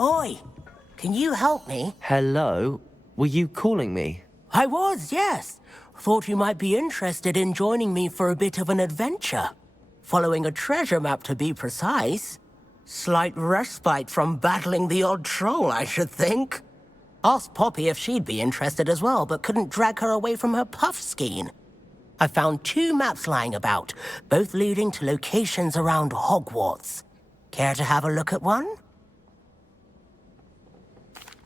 Oi, can you help me? Hello? Were you calling me? I was, yes. Thought you might be interested in joining me for a bit of an adventure. Following a treasure map, to be precise. Slight respite from battling the odd troll, I should think. Asked Poppy if she'd be interested as well, but couldn't drag her away from her puff skein. I found 2 maps lying about, both leading to locations around Hogwarts. Care to have a look at one?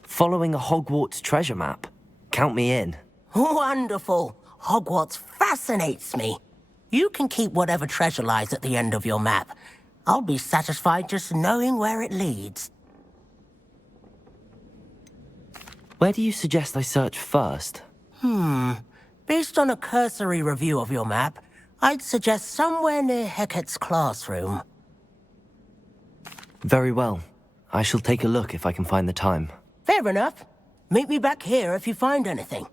Following a Hogwarts treasure map? Count me in. Wonderful. Hogwarts fascinates me. You can keep whatever treasure lies at the end of your map. I'll be satisfied just knowing where it leads. Where do you suggest I search first? Based on a cursory review of your map, I'd suggest somewhere near Hecat's classroom. Very well. I shall take a look if I can find the time. Fair enough. Meet me back here if you find anything.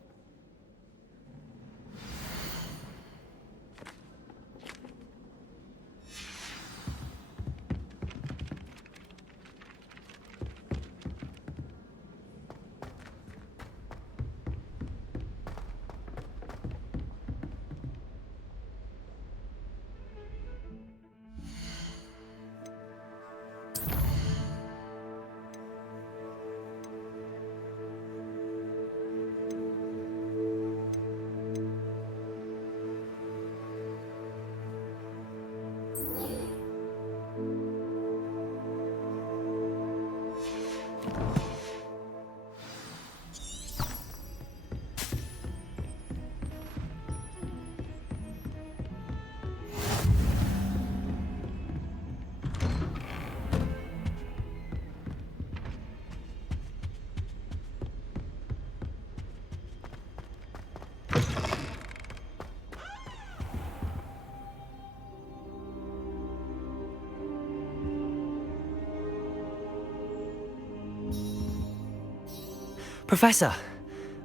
Professor,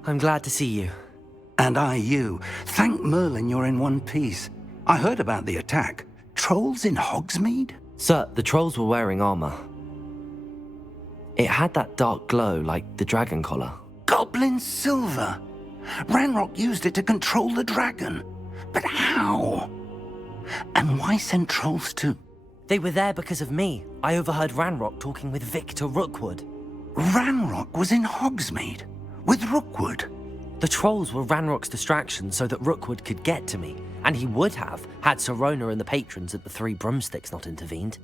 I'm glad to see you. And I you. Thank Merlin you're in one piece. I heard about the attack. Trolls in Hogsmeade? Sir, the trolls were wearing armor. It had that dark glow like the dragon collar. Goblin silver! Ranrock used it to control the dragon. But how? And why send trolls too? They were there because of me. I overheard Ranrock talking with Victor Rookwood. Ranrock was in Hogsmeade? With Rookwood? The trolls were Ranrock's distraction so that Rookwood could get to me, and he would have had Sirona and the patrons at the Three Broomsticks not intervened.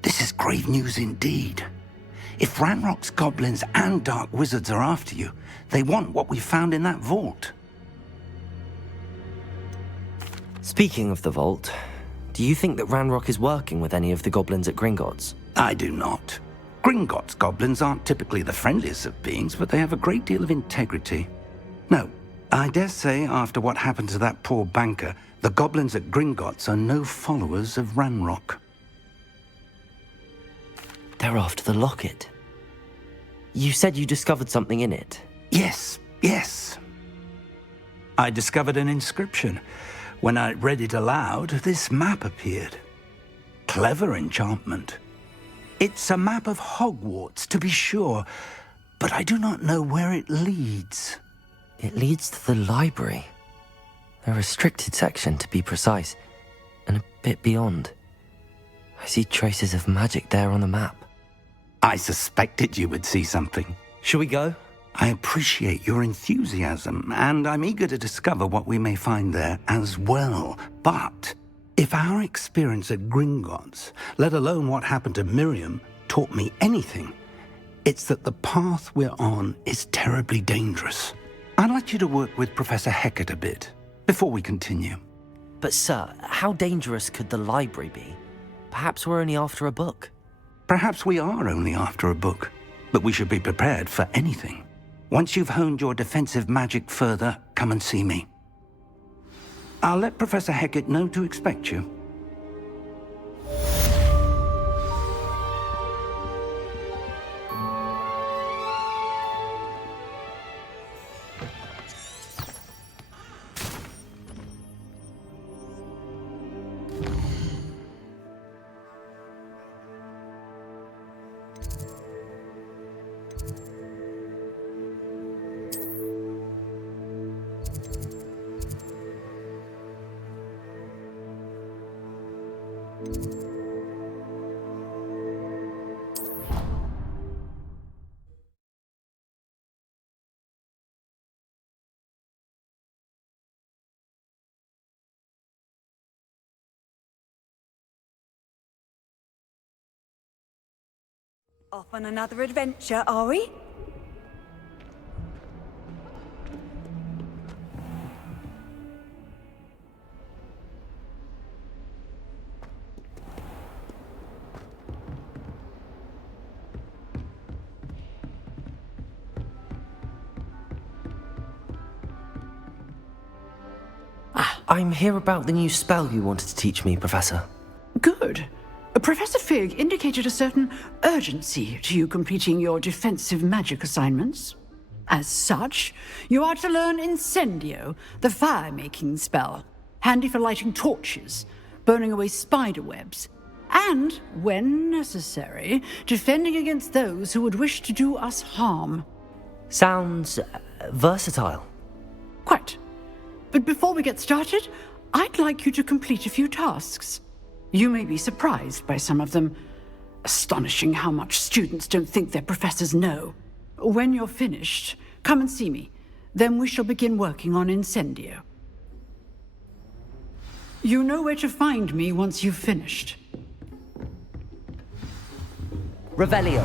This is grave news indeed. If Ranrock's goblins and dark wizards are after you, they want what we found in that vault. Speaking of the vault, do you think that Ranrock is working with any of the goblins at Gringotts? I do not. Gringotts goblins aren't typically the friendliest of beings, but they have a great deal of integrity. No, I dare say after what happened to that poor banker, the goblins at Gringotts are no followers of Ranrock. They're after the locket. You said you discovered something in it. Yes. I discovered an inscription. When I read it aloud, this map appeared. Clever enchantment. It's a map of Hogwarts, to be sure, but I do not know where it leads. It leads to the library. A restricted section, to be precise, and a bit beyond. I see traces of magic there on the map. I suspected you would see something. Shall we go? I appreciate your enthusiasm, and I'm eager to discover what we may find there as well. But if our experience at Gringotts, let alone what happened to Miriam, taught me anything, it's that the path we're on is terribly dangerous. I'd like you to work with Professor Hecat a bit before we continue. But sir, how dangerous could the library be? Perhaps we're only after a book. Perhaps we are only after a book, but we should be prepared for anything. Once you've honed your defensive magic further, come and see me. I'll let Professor Hecat know to expect you. Off on another adventure, are we? I'm here about the new spell you wanted to teach me, Professor. Good. Professor Fig indicated a certain urgency to you completing your defensive magic assignments. As such, you are to learn Incendio, the fire-making spell, handy for lighting torches, burning away spider webs, and, when necessary, defending against those who would wish to do us harm. Sounds versatile. Quite. But before we get started, I'd like you to complete a few tasks. You may be surprised by some of them. Astonishing how much students don't think their professors know. When you're finished, come and see me. Then we shall begin working on Incendio. You know where to find me once you've finished. Revelio.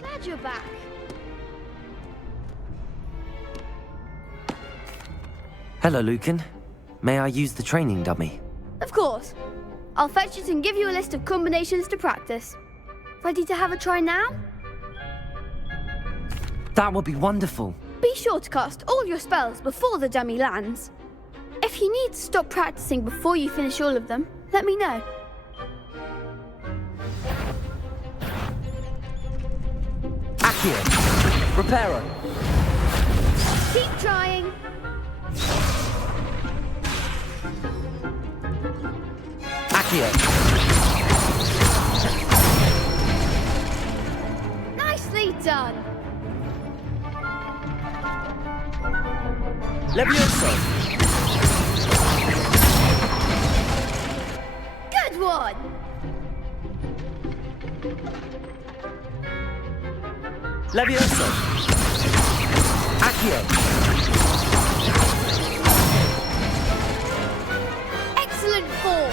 Glad you're back. Hello, Lucan. May I use the training dummy? Of course. I'll fetch it and give you a list of combinations to practice. Ready to have a try now? That would be wonderful. Be sure to cast all your spells before the dummy lands. If you need to stop practicing before you finish all of them, let me know. Accio. Reparo. Keep trying. Accio. Nicely done. Levioso. Good one. Levioso. Accio. Excellent fall.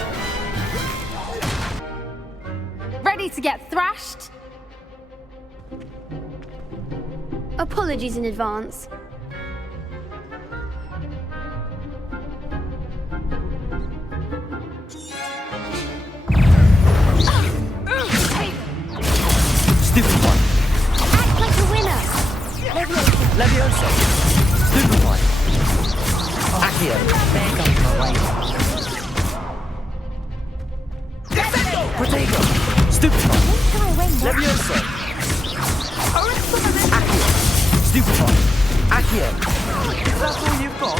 Ready to get thrashed? Apologies in advance. Stupid one. Act like a winner. Levioso. Stupid one. Accio. Protego. Stupid one. Levioso. Accio. Stupid one. Accio. Is that all you've got?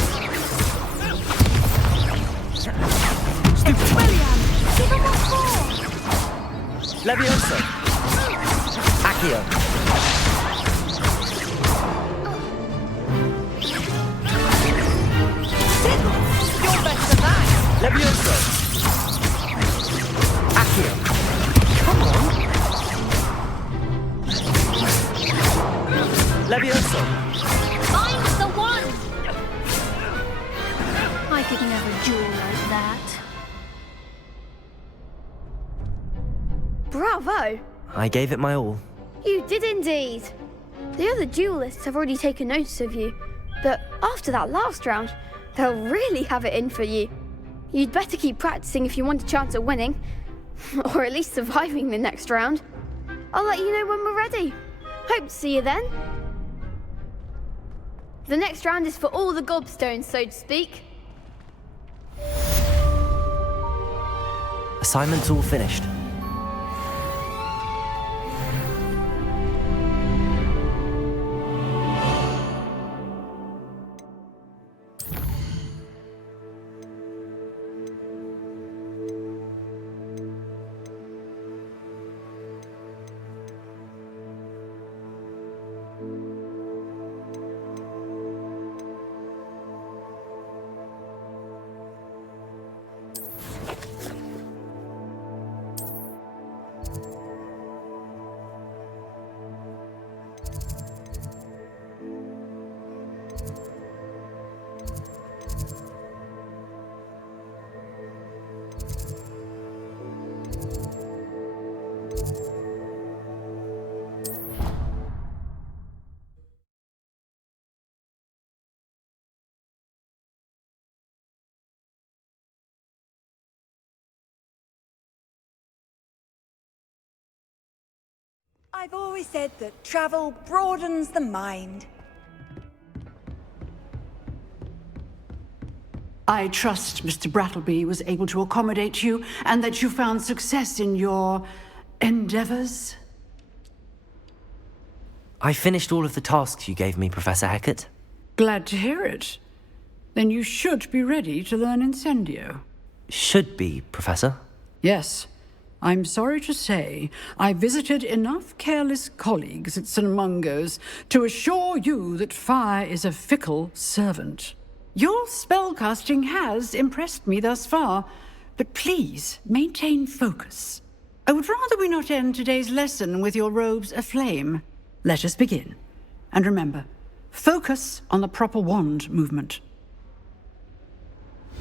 Stupid one. Give him a four. Levioso. Accio. You're better than that. Levioso. could never duel like that. Bravo! I gave it my all. You did indeed. The other duelists have already taken notice of you, but after that last round, they'll really have it in for you. You'd better keep practicing if you want a chance at winning, or at least surviving the next round. I'll let you know when we're ready. Hope to see you then. The next round is for all the gobstones, so to speak. Assignment's all finished. I've always said that travel broadens the mind. I trust Mr. Brattleby was able to accommodate you and that you found success in your endeavors. I finished all of the tasks you gave me, Professor Hecat. Glad to hear it. Then you should be ready to learn Incendio. Should be, Professor. Yes. I'm sorry to say, I visited enough careless colleagues at St. Mungo's to assure you that fire is a fickle servant. Your spellcasting has impressed me thus far, but please maintain focus. I would rather we not end today's lesson with your robes aflame. Let us begin. And remember, focus on the proper wand movement.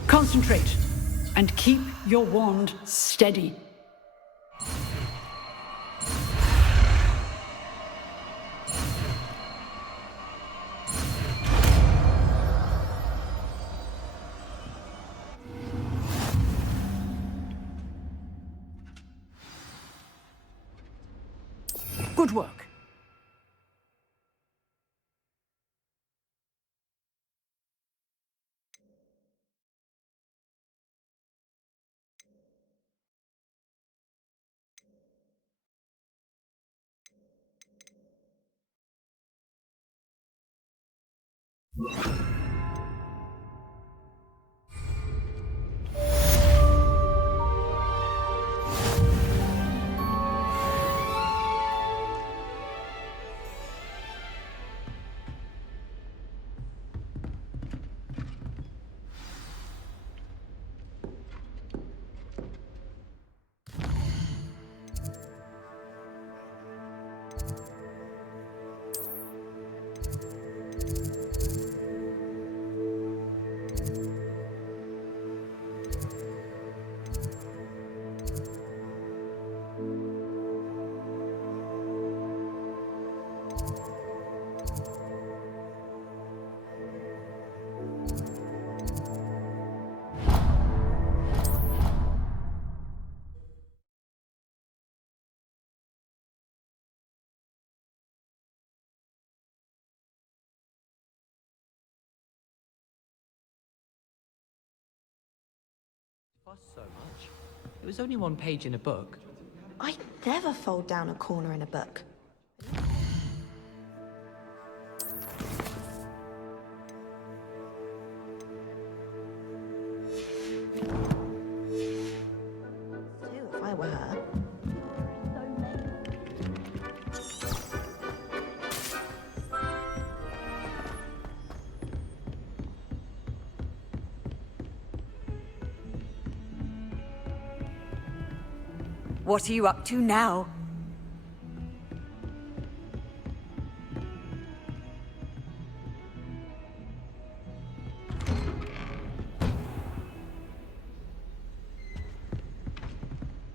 Concentrate, and keep your wand steady. Good work. Fuss so much. It was only one page in a book. I'd never fold down a corner in a book. Too, if I were her. What are you up to now?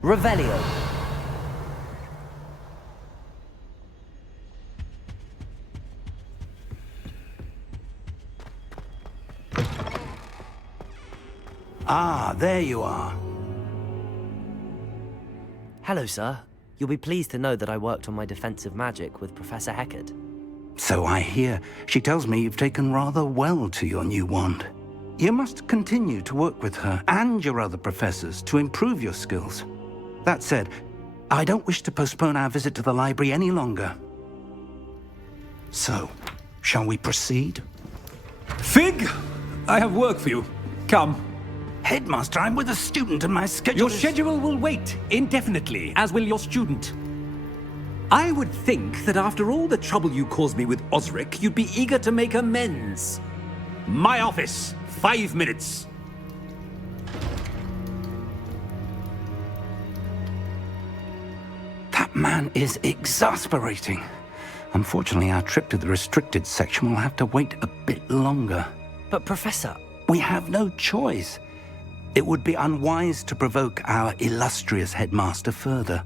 Revelio. Ah, there you are. Hello, sir. You'll be pleased to know that I worked on my defensive magic with Professor Hecat. So I hear. She tells me you've taken rather well to your new wand. You must continue to work with her and your other professors to improve your skills. That said, I don't wish to postpone our visit to the library any longer. So, shall we proceed? Fig! I have work for you. Come. Headmaster, I'm with a student and my schedule Your schedule will wait indefinitely, as will your student. I would think that after all the trouble you caused me with Osric, you'd be eager to make amends. My office, 5 minutes. That man is exasperating. Unfortunately, our trip to the restricted section will have to wait a bit longer. But Professor... We have no choice. It would be unwise to provoke our illustrious headmaster further.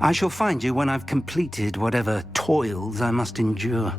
I shall find you when I've completed whatever toils I must endure.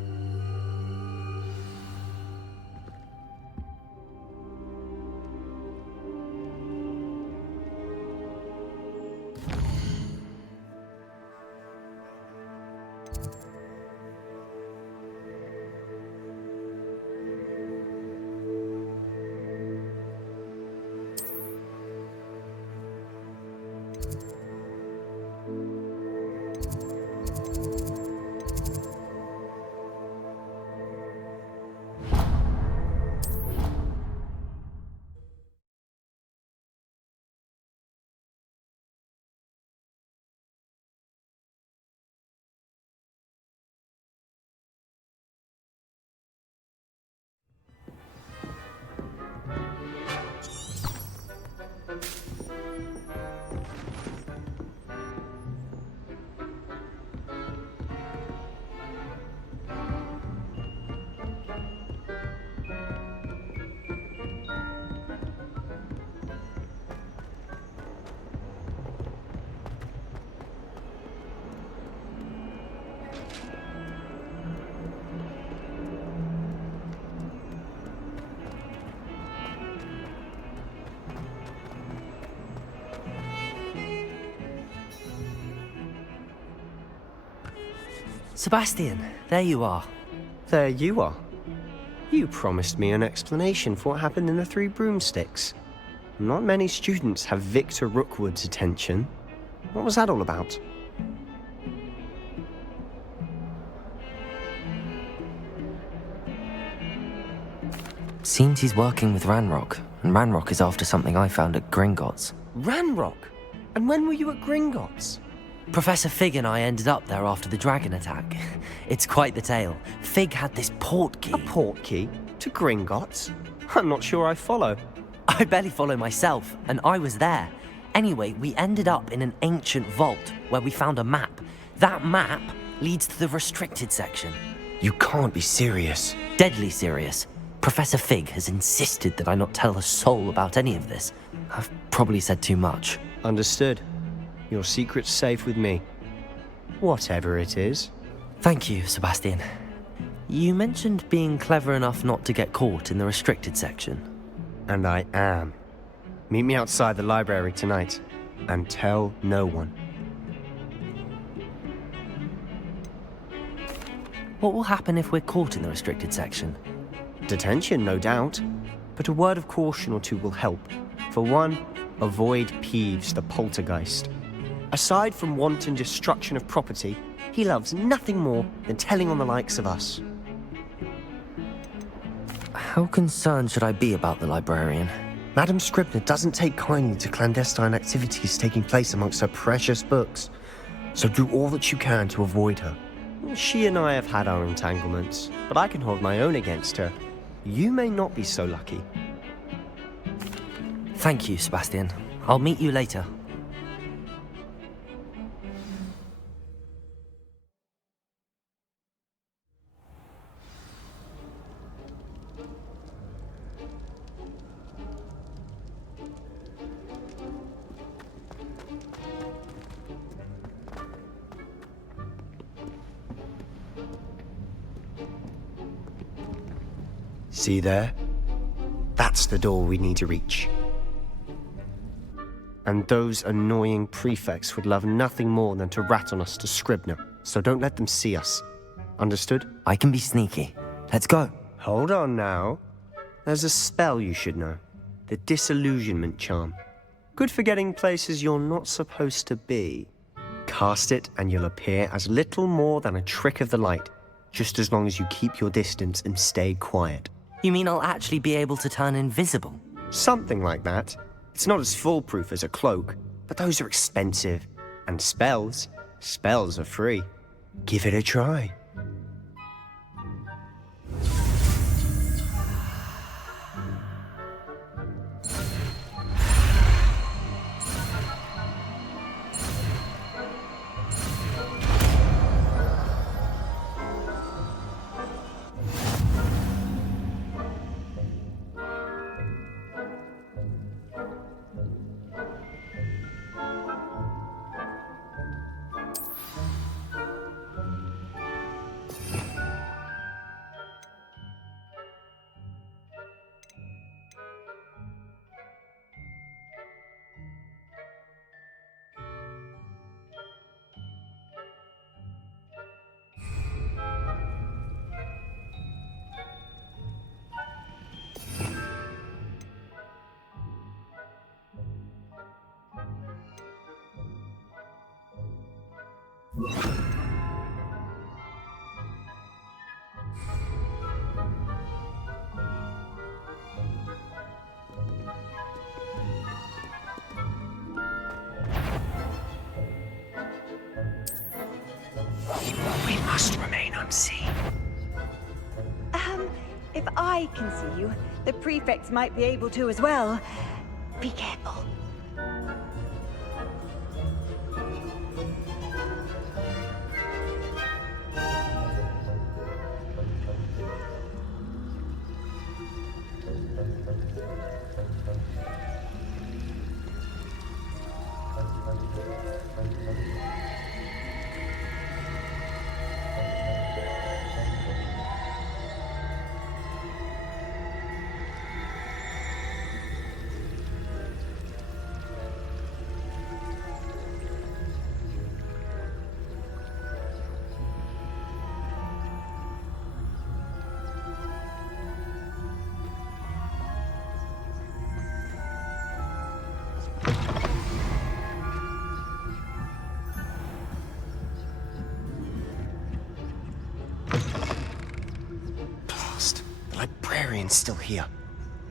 Sebastian, there you are. There you are. You promised me an explanation for what happened in the Three Broomsticks. Not many students have Victor Rookwood's attention. What was that all about? Seems he's working with Ranrock, and Ranrock is after something I found at Gringotts. Ranrock? And when were you at Gringotts? Professor Fig and I ended up there after the dragon attack. It's quite the tale. Fig had this port key. A port key? To Gringotts? I'm not sure I follow. I barely follow myself, and I was there. Anyway, we ended up in an ancient vault where we found a map. That map leads to the restricted section. You can't be serious. Deadly serious. Professor Fig has insisted that I not tell a soul about any of this. I've probably said too much. Understood. Your secret's safe with me. Whatever it is. Thank you, Sebastian. You mentioned being clever enough not to get caught in the restricted section. And I am. Meet me outside the library tonight, and tell no one. What will happen if we're caught in the restricted section? Detention, no doubt. But a word of caution or two will help. For one, avoid Peeves, the poltergeist. Aside from wanton destruction of property, he loves nothing more than telling on the likes of us. How concerned should I be about the librarian? Madam Scribner doesn't take kindly to clandestine activities taking place amongst her precious books, so do all that you can to avoid her. She and I have had our entanglements, but I can hold my own against her. You may not be so lucky. Thank you, Sebastian. I'll meet you later. See there? That's the door we need to reach. And those annoying prefects would love nothing more than to rat on us to Scribner, so don't let them see us. Understood? I can be sneaky. Let's go. Hold on now. There's a spell you should know. The Disillusionment Charm. Good for getting places you're not supposed to be. Cast it and you'll appear as little more than a trick of the light, just as long as you keep your distance and stay quiet. You mean I'll actually be able to turn invisible? Something like that. It's not as foolproof as a cloak, but those are expensive. And spells are free. Give it a try. We must remain unseen. If I can see you, the prefects might be able to as well. Be careful. The librarian's still here.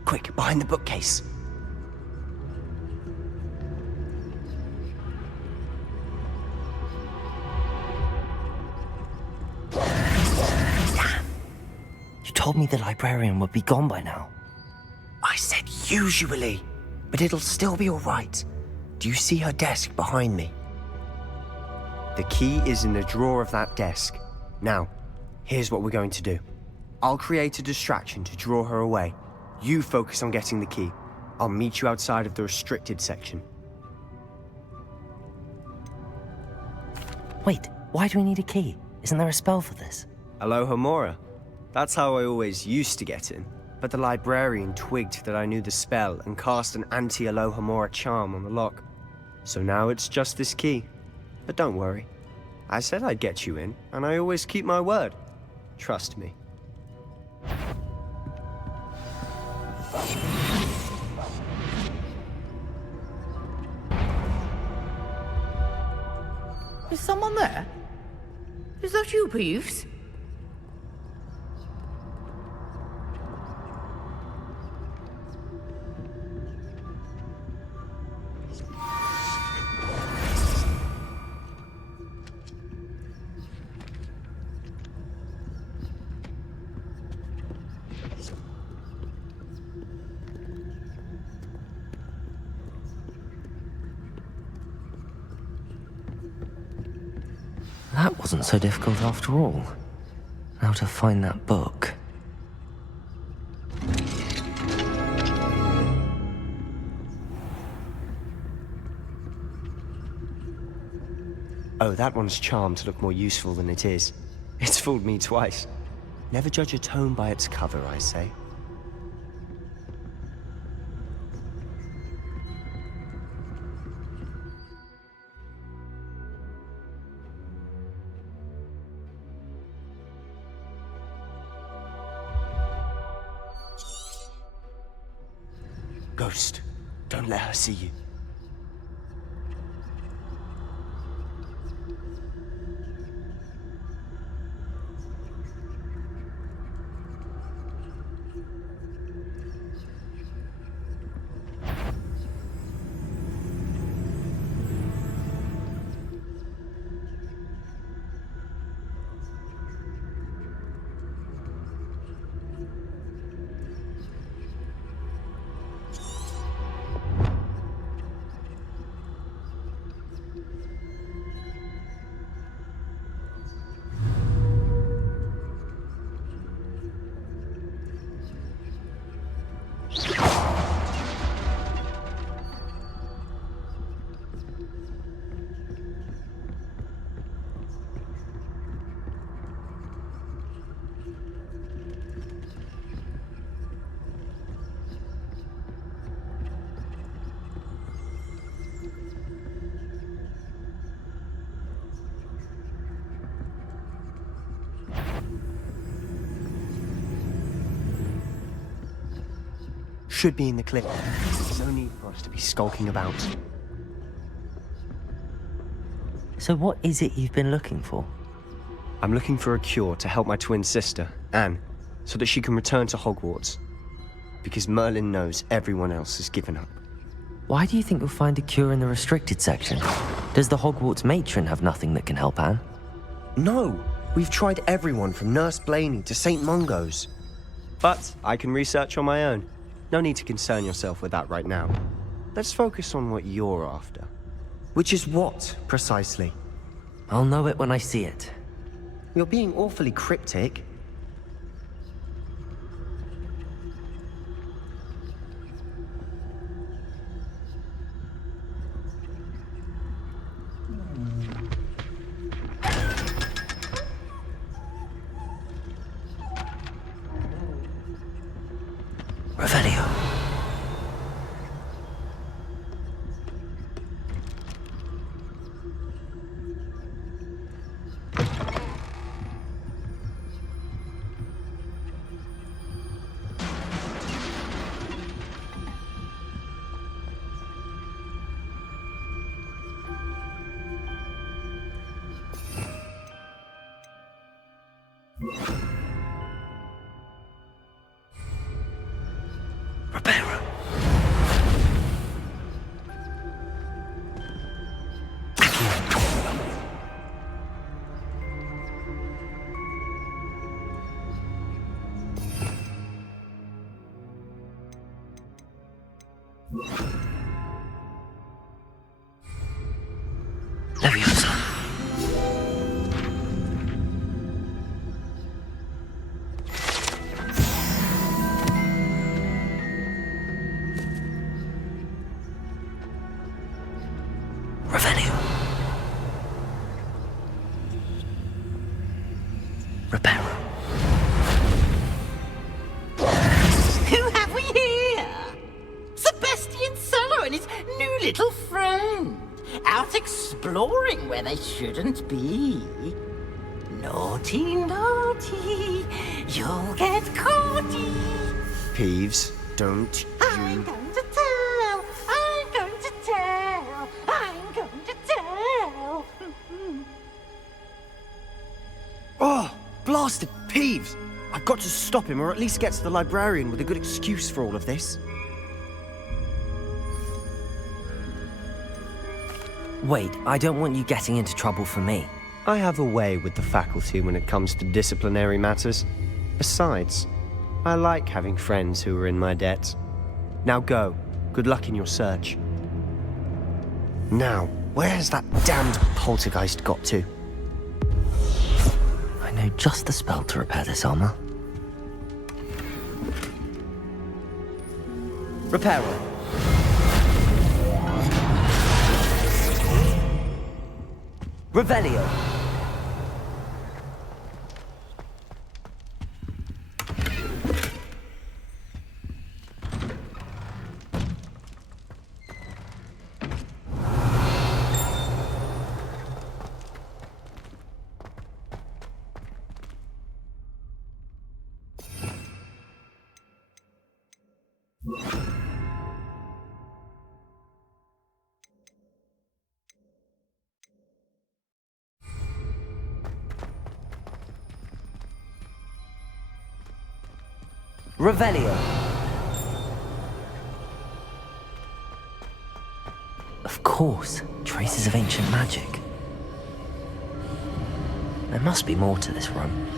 Quick, behind the bookcase. Damn! You told me the librarian would be gone by now. I said usually, but it'll still be all right. Do you see her desk behind me? The key is in the drawer of that desk. Now, here's what we're going to do. I'll create a distraction to draw her away. You focus on getting the key. I'll meet you outside of the restricted section. Wait, why do we need a key? Isn't there a spell for this? Alohomora. That's how I always used to get in. But the librarian twigged that I knew the spell and cast an anti-Alohomora charm on the lock. So now it's just this key. But don't worry. I said I'd get you in, and I always keep my word. Trust me. Is someone there? Is that you, Peeves? That wasn't so difficult after all. Now to find that book. Oh, that one's charmed to look more useful than it is. It's fooled me twice. Never judge a tome by its cover, I say. Ghost, don't let her see you. Should be in the cliff. There's no need for us to be skulking about. So what is it you've been looking for? I'm looking for a cure to help my twin sister, Anne, so that she can return to Hogwarts. Because Merlin knows everyone else has given up. Why do you think you'll find a cure in the restricted section? Does the Hogwarts matron have nothing that can help Anne? No! We've tried everyone from Nurse Blaney to St. Mungo's. But I can research on my own. No need to concern yourself with that right now. Let's focus on what you're after. Which is what, precisely? I'll know it when I see it. You're being awfully cryptic. Revelio. Leviosa. Revelio. Reparo. Who have we here? Sebastian Sallow and his new little friend. Out exploring where they shouldn't be. Naughty, naughty, you'll get caughty. Peeves, don't I'm going to tell, I'm going to tell, I'm going to tell. Oh, blasted Peeves! I've got to stop him, or at least get to the librarian with a good excuse for all of this. Wait, I don't want you getting into trouble for me. I have a way with the faculty when it comes to disciplinary matters. Besides, I like having friends who are in my debt. Now go. Good luck in your search. Now, where has that damned poltergeist got to? I know just the spell to repair this armor. Reparo. Revelio. Revelio. Of course, traces of ancient magic. There must be more to this room.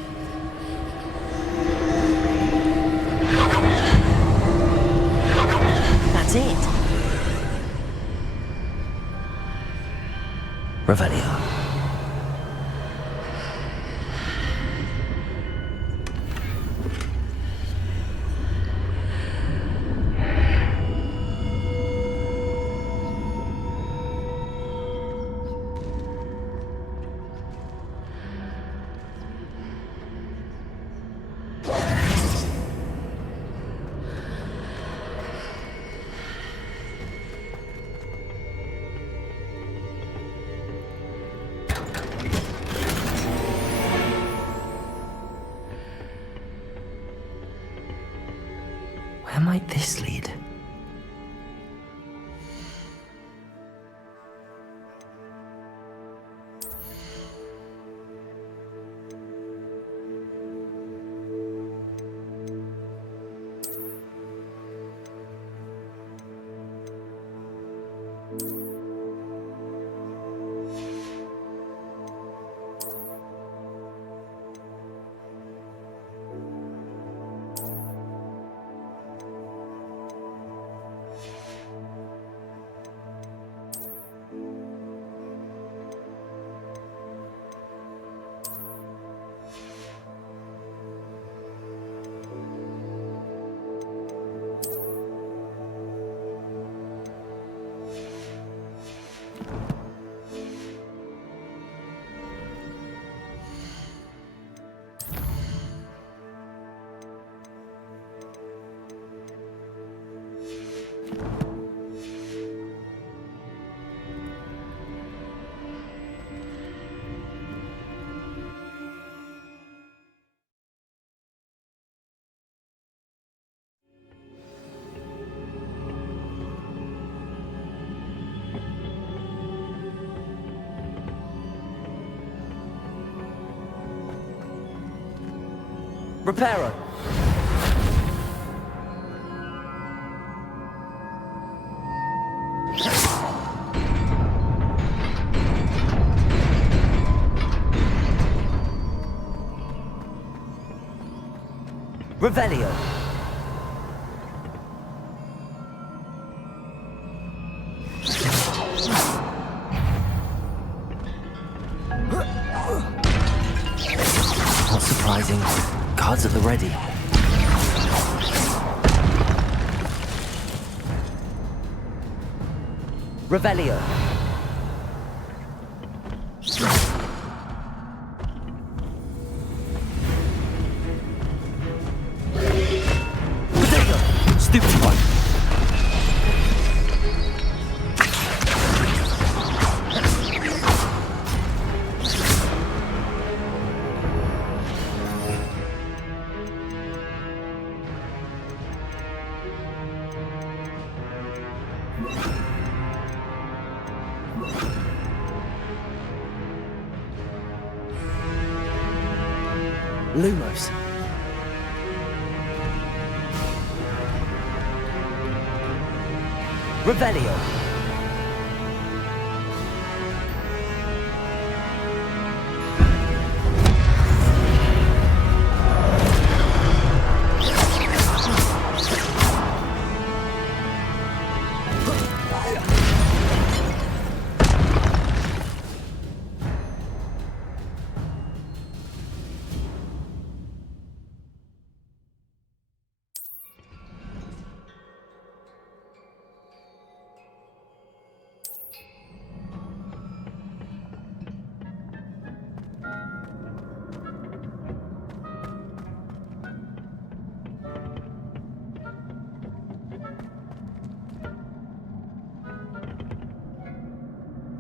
That's it. Revelio. Where might this lead? Reparo. Revelio. Not surprising. Guards at the ready. Revelio. Stupid one. Lumos. Revelio.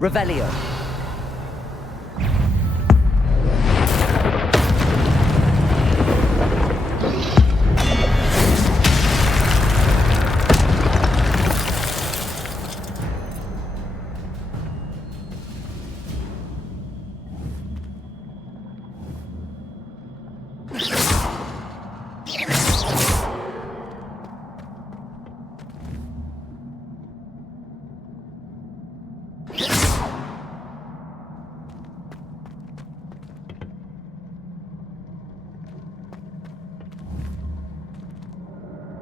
Revelio.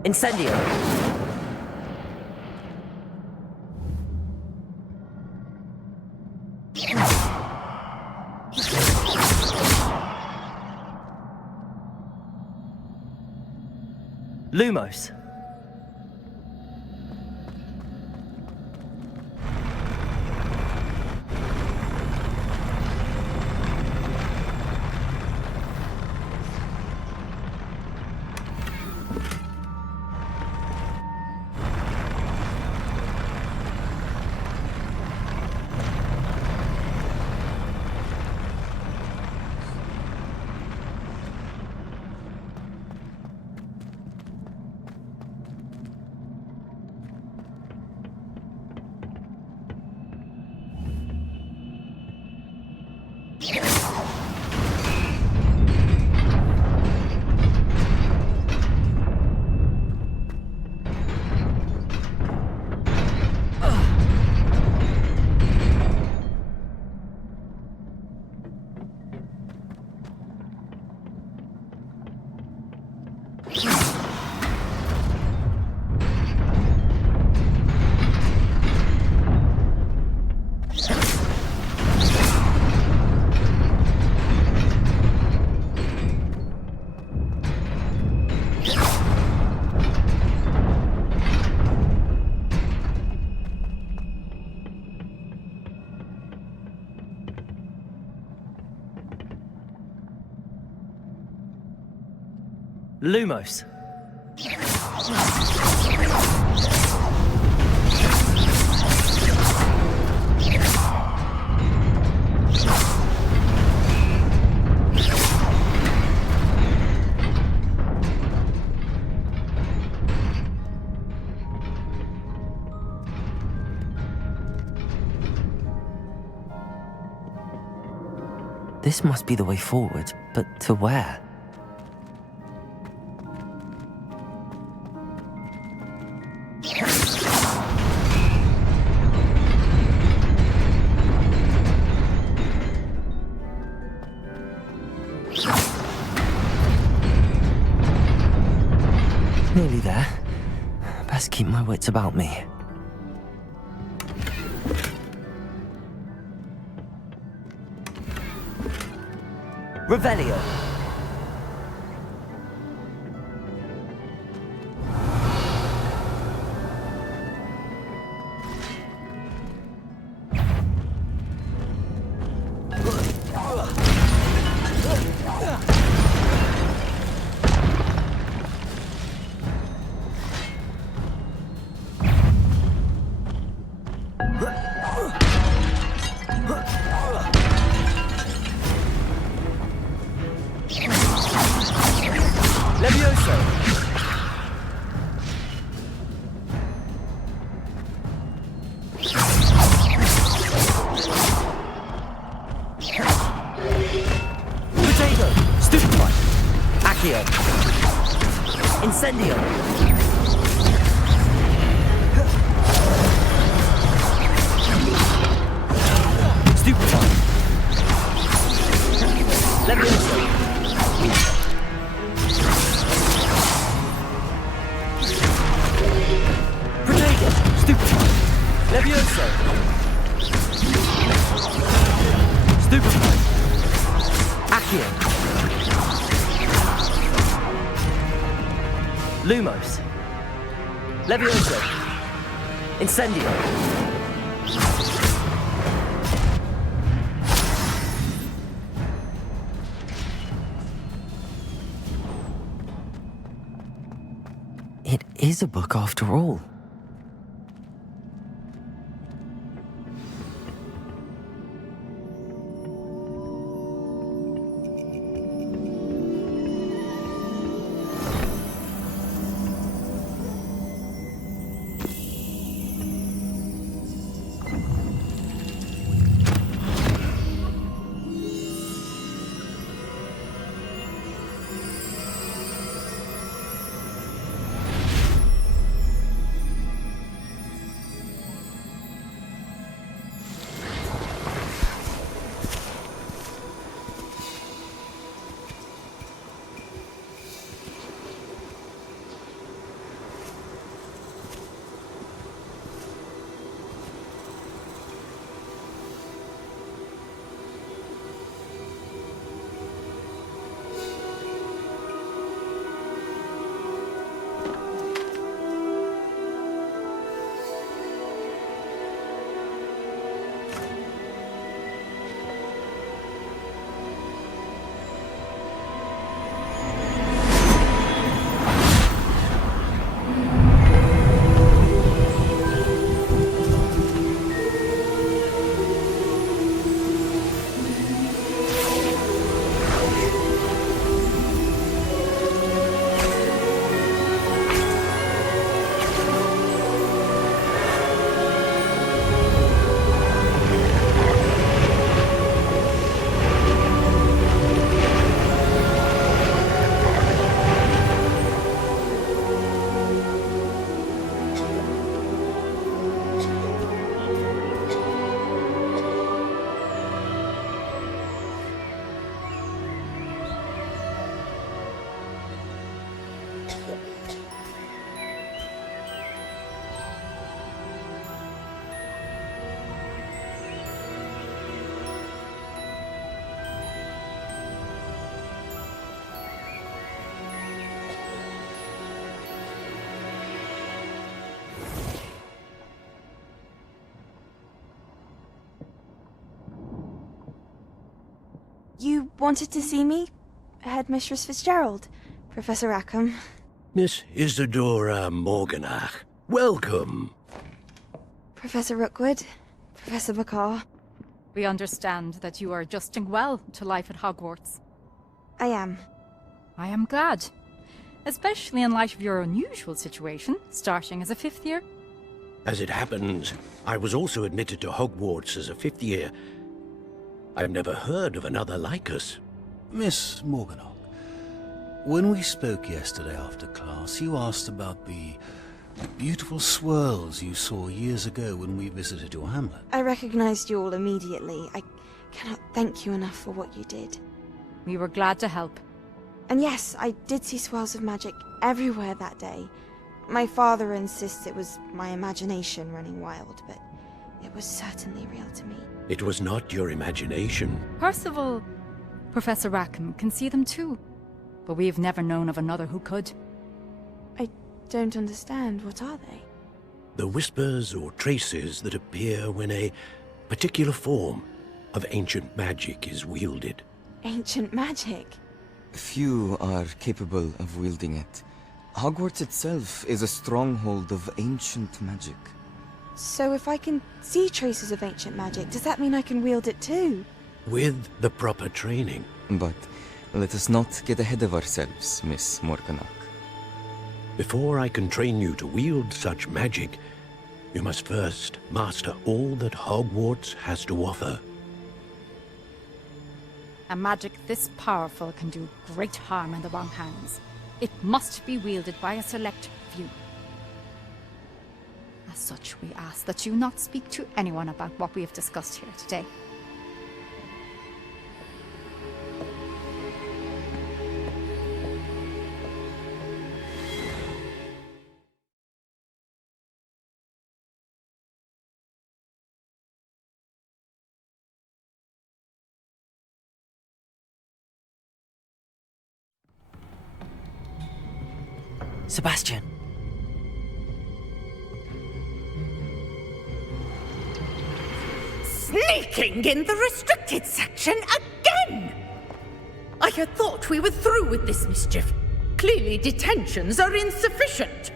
Incendio! Lumos! Lumos. This must be the way forward, but to where? Nearly there. Best keep my wits about me. Revelio. Incendio! Stupefy! Levioso! Protego! Stupefy! Levioso! Stupefy! Accio! Lumos. Levioso. Incendio. It is a book after all. You wanted to see me? Headmistress Fitzgerald, Professor Rackham. Miss Isadora Morganach, welcome. Professor Rookwood, Professor Bakar. We understand that you are adjusting well to life at Hogwarts. I am. I am glad. Especially in light of your unusual situation, starting as a 5th year. As it happens, I was also admitted to Hogwarts as a 5th year. I've never heard of another like us. Miss Morganach, when we spoke yesterday after class, you asked about the beautiful swirls you saw years ago when we visited your hamlet. I recognized you all immediately. I cannot thank you enough for what you did. We were glad to help. And yes, I did see swirls of magic everywhere that day. My father insists it was my imagination running wild, but it was certainly real to me. It was not your imagination. Percival, Professor Rackham can see them too. But we've never known of another who could. I don't understand. What are they? The whispers or traces that appear when a particular form of ancient magic is wielded. Ancient magic? Few are capable of wielding it. Hogwarts itself is a stronghold of ancient magic. So if I can see traces of ancient magic, does that mean I can wield it too? With the proper training. But let us not get ahead of ourselves, Miss Morganach. Before I can train you to wield such magic, you must first master all that Hogwarts has to offer. A magic this powerful can do great harm in the wrong hands. It must be wielded by a select few. As such, we ask that you not speak to anyone about what we have discussed here today. Sebastian! Sneaking in the restricted section again! I had thought we were through with this mischief. Clearly detentions are insufficient.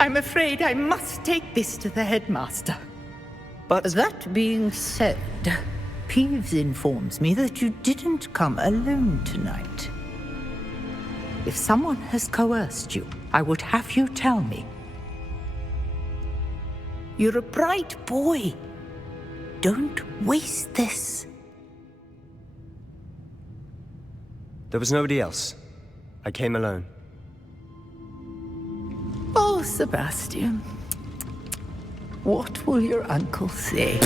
I'm afraid I must take this to the headmaster. But that being said, Peeves informs me that you didn't come alone tonight. If someone has coerced you, I would have you tell me. You're a bright boy. Don't waste this. There was nobody else. I came alone. Oh, Sebastian. What will your uncle say?